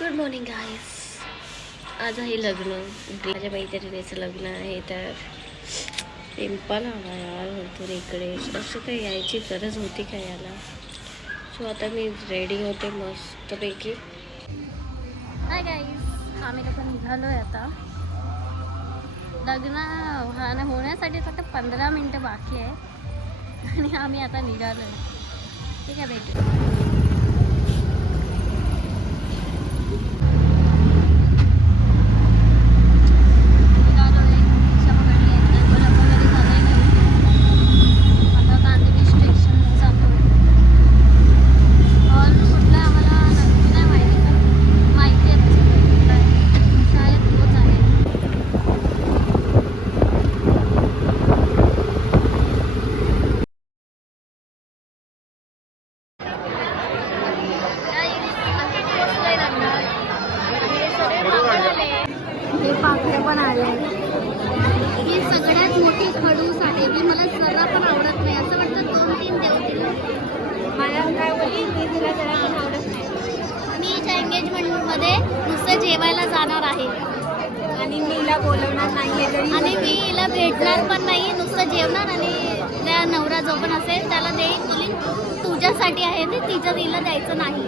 Good morning गाईस. आज आहे लग्न, माझ्या मैत्रिणीचं लग्न आहे. तर पिंपल आला यार भरपूर इकडे. असं काही यायची गरज होती का याला. सो आता मी रेडी होते मस्तपैकी. हाय गाईस, आम्ही लोक निघालो आहे आता. लग्न होण्यासाठी फक्त 15 मिनटं बाकी आहे आणि आम्ही आता निघालो आहे. ठीक आहे, भेटू. हे पाखरे पण आले. ही सगळ्यात मोठी खडूस आहे. ही मला जरा पण आवडत नाही. असं वाटतं 2-3 देवतील. मला काय बोलली, मी तिला जरा पण आवडत नाही. मी त्या एंगेजमेंटमध्ये नुसतं जेवायला जाणार आहे आणि मी हिला बोलवणार नाही आणि मी हिला भेटणार पण नाही. नुसतं जेवणार आणि त्या नवरा जो पण असेल त्याला देईन, बोलीन तुझ्यासाठी आहे ते, तिच्या तिला द्यायचं नाही.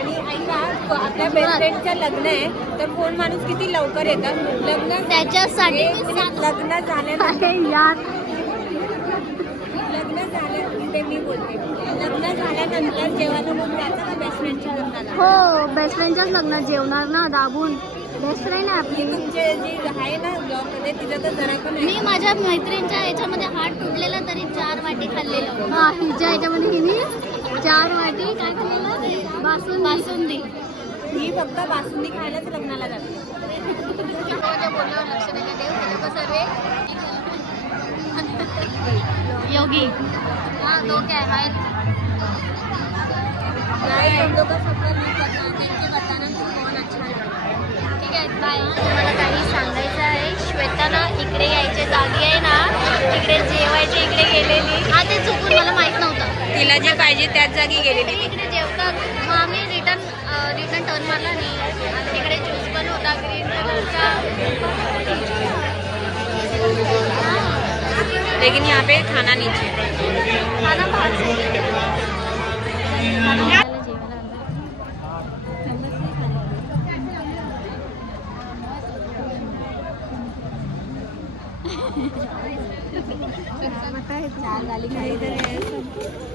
आणि ऐका, आपल्या बेस्ट फ्रेंडचं लग्न आहे तर कोण माणूस किती लवकर येतात. लग्न त्याच्यासाठी लग्न झाल्यानंतर ते मी बोलते, लग्न झाल्यानंतर जेवायला कोण जायचं का बेस्ट फ्रेंडच्या लग्नाला? हो, बेस्ट फ्रेंडच्याच लग्नात जेवणार ना दाबून. बेस्ट फ्रेंड आहे आपली. तुमचे जी आहे ना ब्लॉगमध्ये तिचं तर जरा पण मी माझ्या मैत्रिणीच्या ह्याच्यामध्ये हात तुटलेला तरी 4 वाटी खाल्लेलं. हा, हिच्या ह्याच्यामध्ये हिने 4 वाटी काय खाल्लेलं? बासुंदी. ही फक्त बासुंदी खायलाच लग्नाला जाते. बोलल्यावर लक्ष नाही देऊ हे लोक सर्व योगी. हा, तो काय हाय हम लोग सबका नहीं पता, देख के बताना कि कौन अच्छा है. ठीक आहे, बाय. तुम्हाला काही सांगायचं आहे. श्वेताना इकडे यायच्या जागी आहे ना, तिकडे जेवायचे इकडे गेलेली. हा, ते चुकून मला माहित नव्हतं. तिला जे पाहिजे त्याच जागी गेलेली. इकडे जेवतात, मग आम्ही रिटर्न टर्न मारला आणि तिकडे ज्यूस पण होता ग्रीन कलरचा. लेकिन यहाँ पे खाना नीचे खाना बाहर से.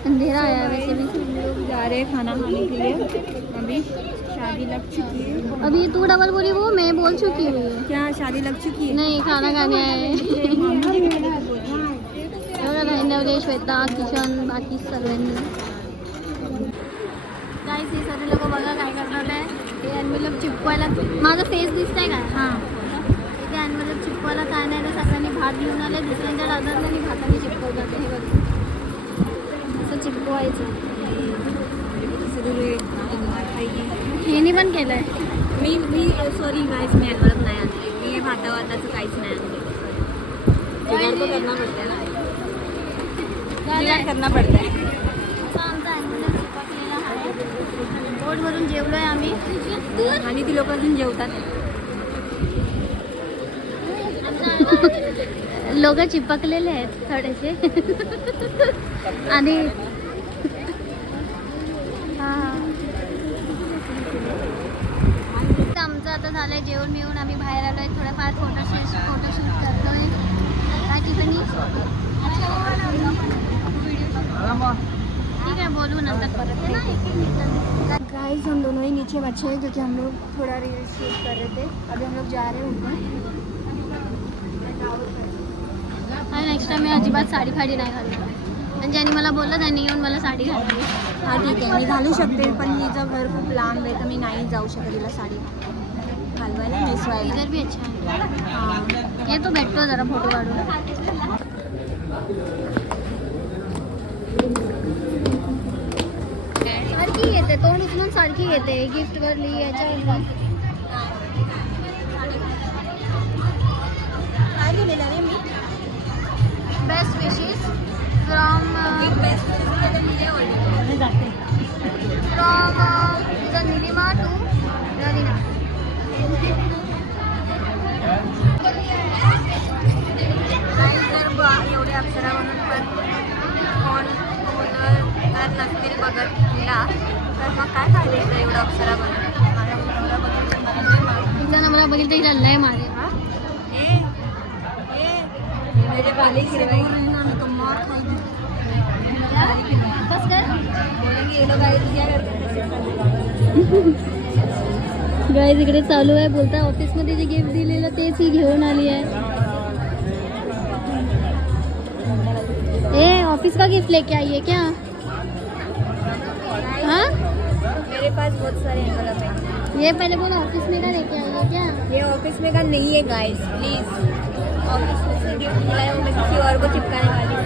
अंधेरा आया वैसे भी. जा रहे खाना खाने के लिए. अभी शादी लग चुकी है. अभी तू डबल बोली, वो मैं बोल चुकी हूँ. क्या शादी लग चुकी है? नहीं, खाना खाने आए. नवले, श्वेता, किशन, बाकी सर्वांनी. गाईस, हे सर्व लोक बघा काय करणार आहे. हे एनवेलप चिपकवायला माझा फेस दिसतंय काय? हां, इथे एनवेलप चिपकवायला काय नाही, तर सगळ्यांनी भात घेऊन आले. दुसऱ्यांच्या डझनने भाताने चिपकवतात. हे बघ, असं चिपकवायचं. हेनी पण केलंय. मी सॉरी गाइस, मी एनवलप नाही आणले. मी हे भातावाताचं काहीच नाही आणले. जुगाड तो करना पडता है ना, जुगाड करना पडता है. असा आमचा एनवेलप चिपकलेला आहे. पोट भरून जेवलोय आम्ही आणि ती लोक अजून जेवतात. लोक चिपकलेले आहेत थोडेसे. आणि आमचं आता झालंय जेवण मिळून. आम्ही बाहेर आलोय, थोडंफार फोटोशूट करतोय. काय ठिकाणी ठीक है, बोलू नंतर परत. गाइस, हम दोनों ही नीचे बचे हैं क्योंकि हम लोग थोड़ा रील शूट कर रहे थे. अभी हम लोग जा रहे हैं ऊपर. आणि नेक्स्ट टाइम मी अजिबात साडी फाडी नाही घालणार. आणि ज्यांनी मला बोललं त्यांनी येऊन मला साडी घातली. हां ठीक आहे, मी घालू शकते, पण हिचं घर खूप लांब आहे तर मी नाही जाऊ शकत हिला साडी घालवायला, नेसवायला. इधर भी अच्छा है. हां, ये तो भेटतो जरा फोटो काढून. सारखी येते, तोंड उचलून सारखी येते. गिफ्ट वरली याच्या best wishes from from the Nilima to the मग काय खायला येतं एवढं अप्सरा बनवून? माझा नवरा बघितलं मला लय मार. तिचा नंबर बघितलं तर हिला लय मारे. मेरे बाले गिरवाई ना तो मार खाएगी. बस कर बोलेंगे ये लोग आए तो क्या करते हैं. गाईज इकडे चालू आहे बोलता ऑफिसमध्ये जे गिफ्ट दिलेलं तेच ही घेऊन आली आहे. ए ऑफिस का गिफ्ट लेके आई है क्या? हाँ मेरे पास बहुत सारे एनवलप हैं. ये पहले बोला ऑफिस में का लेके आई है क्या? ये ऑफिस में का नहीं है गाइस, प्लीज. ऑफिस में से गिफ्ट मिला है वो मैं किसी और को चिपकाने वाली हूँ.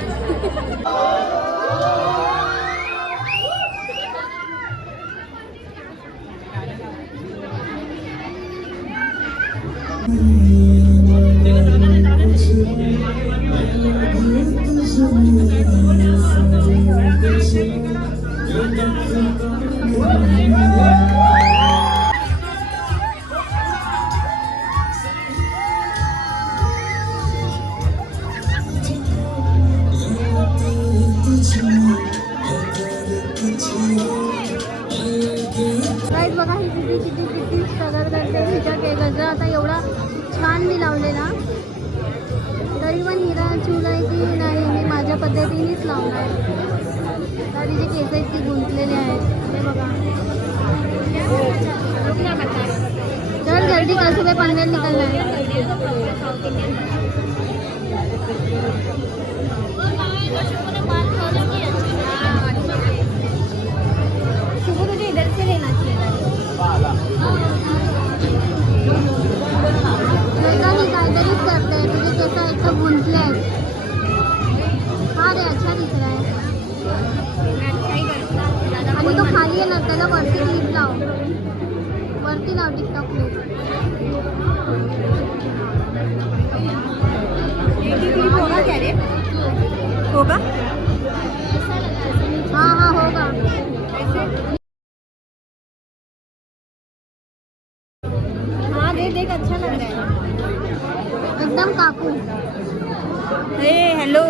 गाईज बघा ही किती स्ट्रगल करते हिच्या केकाचा. आता एवढा छान मी लावलेला तरी पण हिरा चूल आहे की नाही मी माझ्या पद्धतीनेच लावणार. तर तिचे केस इतकी गुंतलेले आहेत हे बघा. चल जल्दी कर सुबह पनवेल निकलना है. शुभ तुझे इधर से लेना चाहिए था. मी काहीतरीच करते. तुझे केस एकदम गुंतले आहेत. हा रे अच्छा दिख रहा है. मैं अच्छा ही करता. आणि तो खाली आहे ना त्याला वरती क्लिप लाव. वरती लाव टिकटॉक क्लिप. क्लिप होगा क्या रे? होगा हाँ हाँ होगा. हाँ दे देख अच्छा लग रहा है. एकदम काकू. हे हेलो.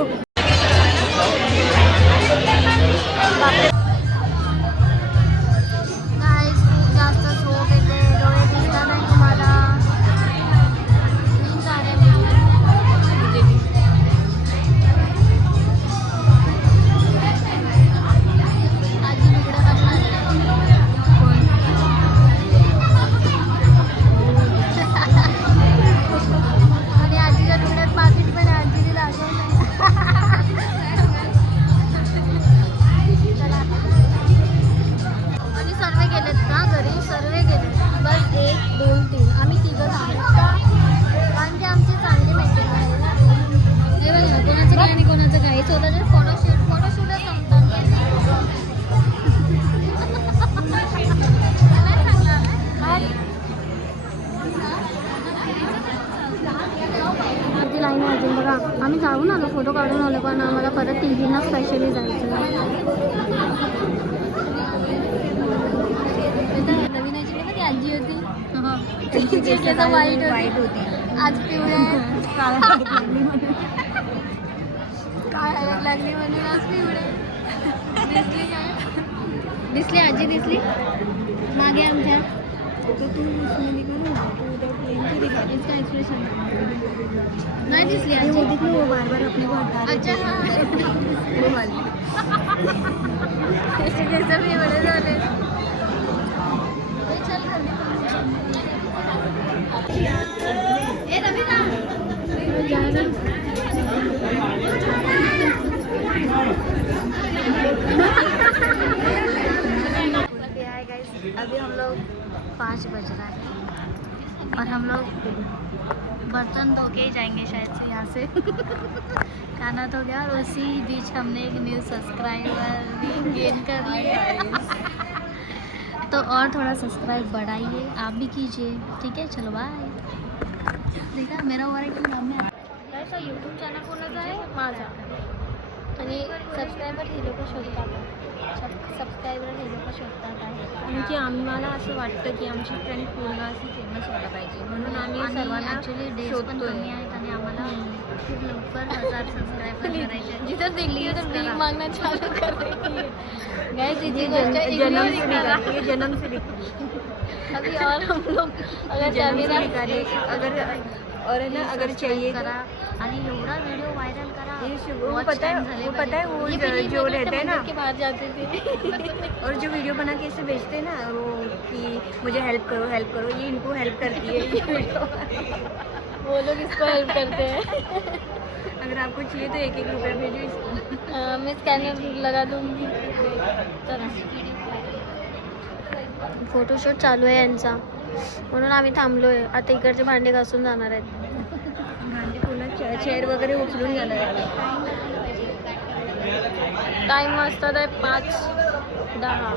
गाईस खूप जास्त झोप येते. डोळे दिसत नाही तुम्हाला. नींद आ रही है मुझे. आजी लुगडं काढून आणि आजीच्या लुगड्यात पाकिट पण आहे. आजीने दाखवलं चला. आणि सर्वे केलेत का घरी? सर्वे केले बस 1 2 3 आम्ही तिघं आहोत का? कारण की आमची चांगली मेंटेन आहे ना. हे बघा कोणाचं काय आणि कोणाचं काय. स्वतःचे फोटोशूटच संपतात. आजी लाईन आहे अजून बघा. आम्ही जाऊन आलो फोटो काढून आलो पण आम्हाला परत टीव्हीला स्पेशली जायचं. नवीन याची ती आजी होती. तिची केस वाईट होती. आज पिवळे आहेत. काय हळद लागली म्हणून आज पिवळे. दिसली काय? दिसली आजी दिसली मागे आमच्या. इसका एक्सप्रेशन नहीं दिसली आजी. वो बार-बार अपने को हटा रही. अच्छा हाँ वो वाली. ऐसे कैसे भी बड़े झाले. चल ए रवीना जा. अभी हम लोग 5 बज रहा है और हम लोग बर्तन धो के ही जाएंगे शायद से यहाँ से. खाना तो गया और उसी बीच हमने एक न्यू सब्सक्राइबर भी गेन कर लिया. तो और थोड़ा सब्सक्राइब बढ़ाइए आप भी कीजिए. ठीक है चलो बाय. देखा मेरा वरायटी नाम में ऐसा यूट्यूब चॅनल कोणाचा आहे माझा. आणि सबस्क्रायबर हे लोक शोधतात. सबस्क्रायबर हे लोक शोधतात आहे. कारण की आम्हाला असं वाटतं की आमची फ्रेंड पूर्ण अशी फेमस व्हायला पाहिजे म्हणून आम्ही सर्वांना ॲक्च्युली डेज पण कमी आहेत आणि आम्हाला खूप लवकर 1000 सबस्क्रायबर करायचे. जिथं दिल्ली तर Please भीक करा. मागणं चालू करायची गाइस ये इतनी जन्म गोष्ट जन्म इग्नोर से करा निकाली, ये जन्म से निकाली, अभी और हम लोग अगर जन्म से कैमरा निकाली. अगर और है ना अगर चाहिए करा आणि एवढा व्हिडिओ व्हायरल करा. वो पता है वो जो रहते हैं ना के बाहर जाते थे और जो वीडियो बना के इसे भेजते हैं ना वो कि मुझे हेल्प करो ये इनको हेल्प करती है ये वीडियो. वो लोग इसको हेल्प करते हैं. अगर आपको चाहिए तो 1-1 रुपया भेजो इसको. मैं स्कैनर लगा दूंगी. फोटोशूट चालू आहे यांचा म्हणून आम्ही थांबलोय. आता इकडचे भांडे घासून जाणार आहेत. भांडे पुन्हा चेअर वगैरे उचलून जाणार आहे. टाइम वाजतात आहे 5:10.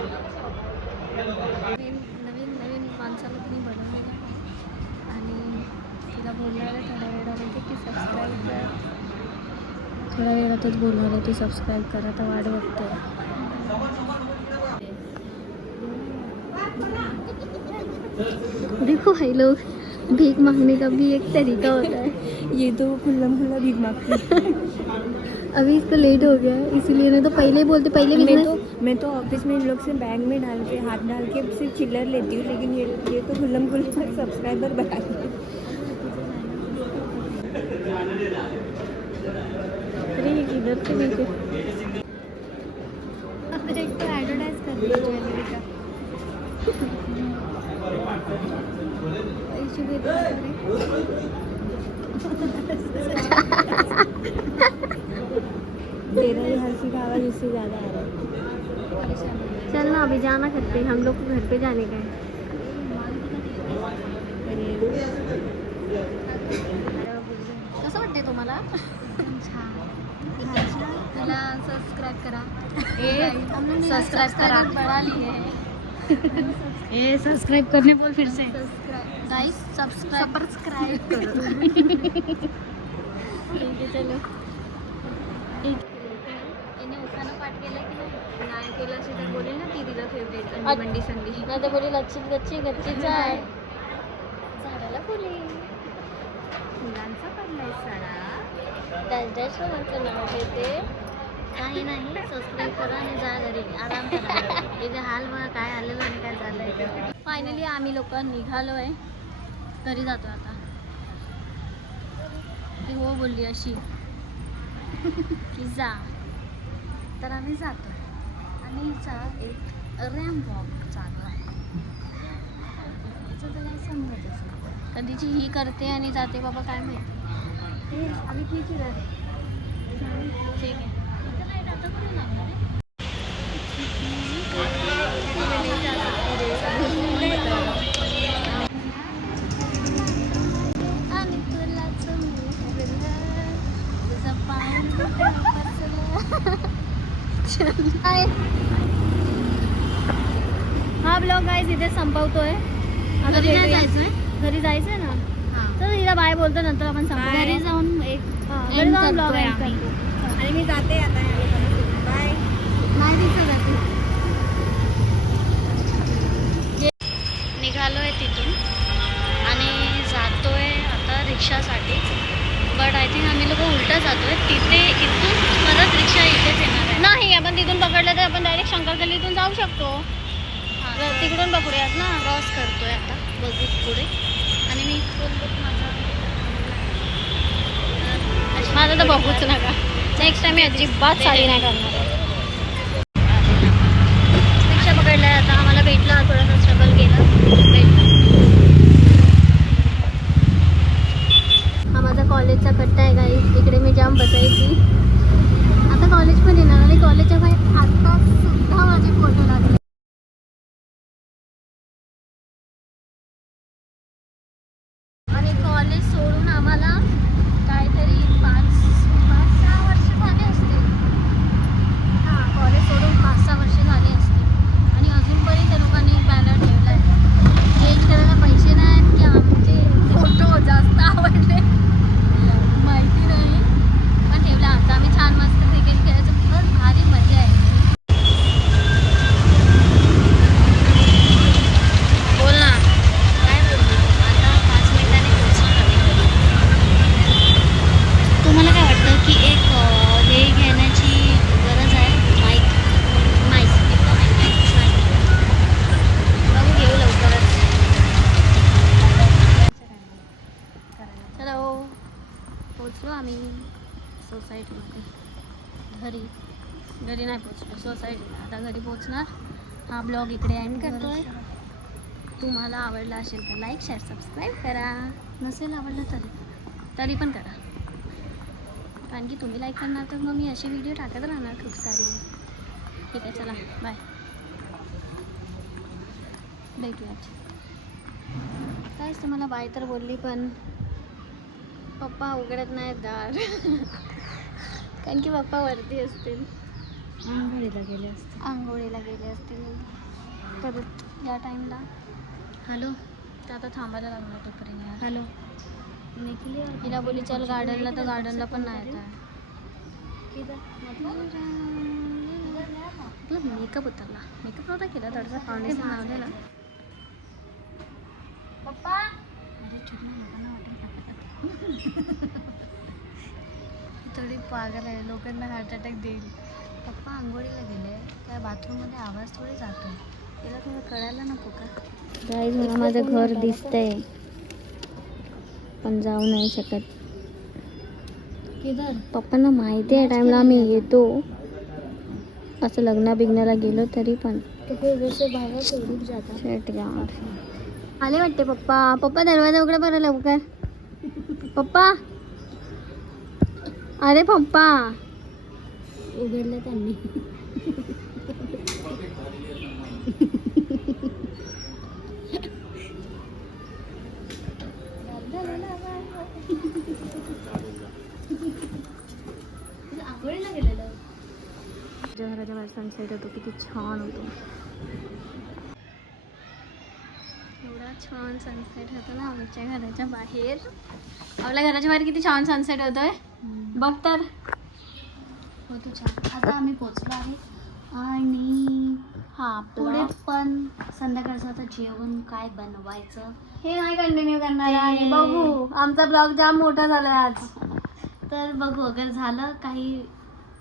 नवीन माणसाला तिने बनवलेलं आहे आणि तिला बोलणार आहे थोड्या वेळामध्ये की सबस्क्राईब कर. थोड्या वेळातच बोलणार आहे ती सबस्क्राईब करा. तर वाट बघते. देखो भाई लोग भीख मांगने का भी एक तरीका होता है. ये तो खुल्ला भीख मांगती है. अभी इसको लेट हो गया है इसीलिए नहीं तो पहले ही बोलते. पहले मैं तो ऑफिस में इन लोग से बैग में डाल के हाथ डाल के सिर्फ चिल्लर लेती हूँ लेकिन ये तो खुल्ला सब्सक्राइबर बढ़ा के. अरे इधर से नीचे एडवर्टाइज कर दिया ज्वेलरी का. तेरा ये हंसी का आवाज़ इससे ज़्यादा आ रहा है. चल ना अभी जाना घर पे. हम लोग को घर पे जाने का है. कसं वाटते तुम्हाला? तुला सबस्क्राईब करा. सबस्क्राईब करा. बढ़ा लिए ये सब्सक्राइब करने बोल फिर से. गाइस सब्सक्राइब करो. ठीक आहे चलो. इने उखाणं पाठ केलं की नाही केलं असेल तर बोलेल ना ती तिला फेवरेट अच्छा. बंडी संडी. नाही तर बोली लच्छीत गच्ची गच्चीच आहे. झाडाला फुले फुलांचा पडलाय सडा. त्यांच्याचं नाव घेते. काही नाही सबस्क्राईब करा आणि जा घरी आराम करा. इथे हाल बघा काय आलेलं आणि काय झालंय. फायनली आम्ही लोक निघालो आहे. घरी जातो आता. ती हो बोलली अशी की जा. तर आम्ही जातो आणि हिचा एक रॅम्प वॉक चालू आहे. तिचं तर काही समजतच नाही. कधीची ही करते आणि जाते बाबा काय माहिती. अभी नीचे जा. ठीक आहे. इथं लाईट आता कुठे लागणार आहे? आणि तुला तुझं पाणी हा ब्लॉग गाईज इथे संपवतोय. आता घरी नाही भेटूया. जायचंय? घरी जायचंय ना. तर हिला बाय बोलतो नंतर आपण संपवू. Bye. घरी जाऊन एक घरी end जाऊन ब्लॉग करतोय एंड आम्ही. करतो. आणि मी जाते आता. बाय. नाही तिचं जाते. निघालोय तिथून आणि जातोय आता रिक्षासाठी. बट आय थिंक आम्ही लोक उलटा जातोय. तिथे इथून परत रिक्षा इथेच येणार आहे. नाही आपण तिथून पकडलं तर आपण डायरेक्ट शंकरगल्लीतून जाऊ शकतो. तिकडून पकडूयात ना. क्रॉस करतोय आता बघू पुढे. आणि मी माझं तर बघूच नका. नेक्स्ट टाइम मी अजिबात साडी नाही करणार. रिक्षा पकडलाय आता. आम्हाला भेटला थोडासा स्ट्रगल केला. हा माझा कॉलेजचा कट्टा आहे गाईस. इकडे मी जाम बसायची. आता कॉलेज पण येणार आणि कॉलेजच्या बाहेर आता सुद्धा माझे फोटो लागले. आणि कॉलेज सोडून आम्हाला काहीतरी 5-6 वर्ष झाले असतील. हां कॉलेज सोडून 5-6 वर्ष झाली असतील. आणि अजूनपर्यंत त्या लोकांनी बॅनर ठेवला आहे. चेंज करायला पैसे नाहीत की आमचे फोटो जास्त आवडले माहिती नाही. पण ठेवला. आता आम्ही छान मस्त क्रिकेट खेळायचं. खूपच भारी मजा आहे. बोल ना काय बोलतो. आता 5 मिनिटांनी पोहोचणार आम्ही. सोसायटीमध्ये घरी नाही पोचलो सोसायटीला. आता घरी पोचणार. हा ब्लॉग इकडे एंड करतोय. तुम्हाला आवडला असेल तर लाईक शेअर सबस्क्राईब करा. नसेल आवडलं तरी पण करा, कारण की तुम्ही लाईक करणार तर मग मी असे व्हिडिओ टाकत राहणार खूप सारे. ठीक आहे, चला बाय, भेटूयात. काहीच तुम्हाला बाय तर बोलली पण पप्पा उघडत नाहीत दार कारण की पप्पा वरती असतील, आंघोळीला गेले असतील परत या टाईमला. हॅलो, तर आता थांबायला लागणार तोपर्यंत यार. हॅलो, तिला बोली चल गार्डनला, तर गार्डनला पण नाही येत आहे. मेकअप उतरला, मेकअप नव्हता केला, थोडासा फाउंडेशन लावलेला. पप्पा थोडी पागल आहे, लोकांना हार्ट अटॅक देईल. पप्पा आंघोळीला गेले, त्या बाथरूममध्ये आवाज थोडी जातो, तिला थोडं कळायला नको का? गाईज, मला माझं घर दिसतंय पण जाऊ नाही शकत. पप्पांना माहिती आहे टाइमला आम्ही येतो, असं लग्न बिग्नाला गेलो तरी पण. आले वाटते पप्पा. पप्पा दरवाजा उघडा बरं लवकर. पप्पा, अरे पप्पा, उघडलं त्यांनी. आंघोळीला गेलेलं. घराच्या बाहेर सनसेट होतो, किती छान होतो. एवढा छान सनसेट होतो ना आमच्या घराच्या बाहेर. आपल्या घराच्या बाहेर किती छान सनसेट होतोय बघ तर. होतो छान. आता आम्ही पोचलो आहे आणि पुढे पण संध्याकाळचं आता जेवण काय बनवायचं हे नाही कंटिन्यू करणार आहे. बघू, आमचा ब्लॉग जाम मोठा झालाय आज, तर बघू अगर झालं काही,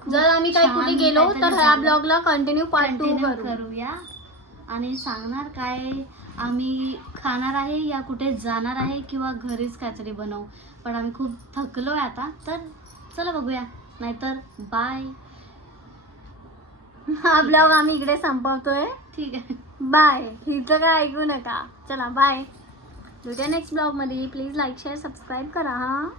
जर आम्ही काही कुठे गेलो तर ह्या ब्लॉगला कंटिन्यू पार्ट 2 करूया आणि सांगणार काय आम्ही खाणार आहे या कुठे जाणार आहे किंवा घरीच काहीतरी बनवू. पण आम्ही खूप थकलोय आता, तर चला बघूया, नाहीतर बाय. हा ब्लॉग आम्ही इकडे संपवतोय. ठीक आहे, बाय. हिचं काय ऐकू नका. चला बाय, भेटूया नेक्स्ट ब्लॉग मध्ये. प्लीज लाईक शेअर सबस्क्राईब करा हा.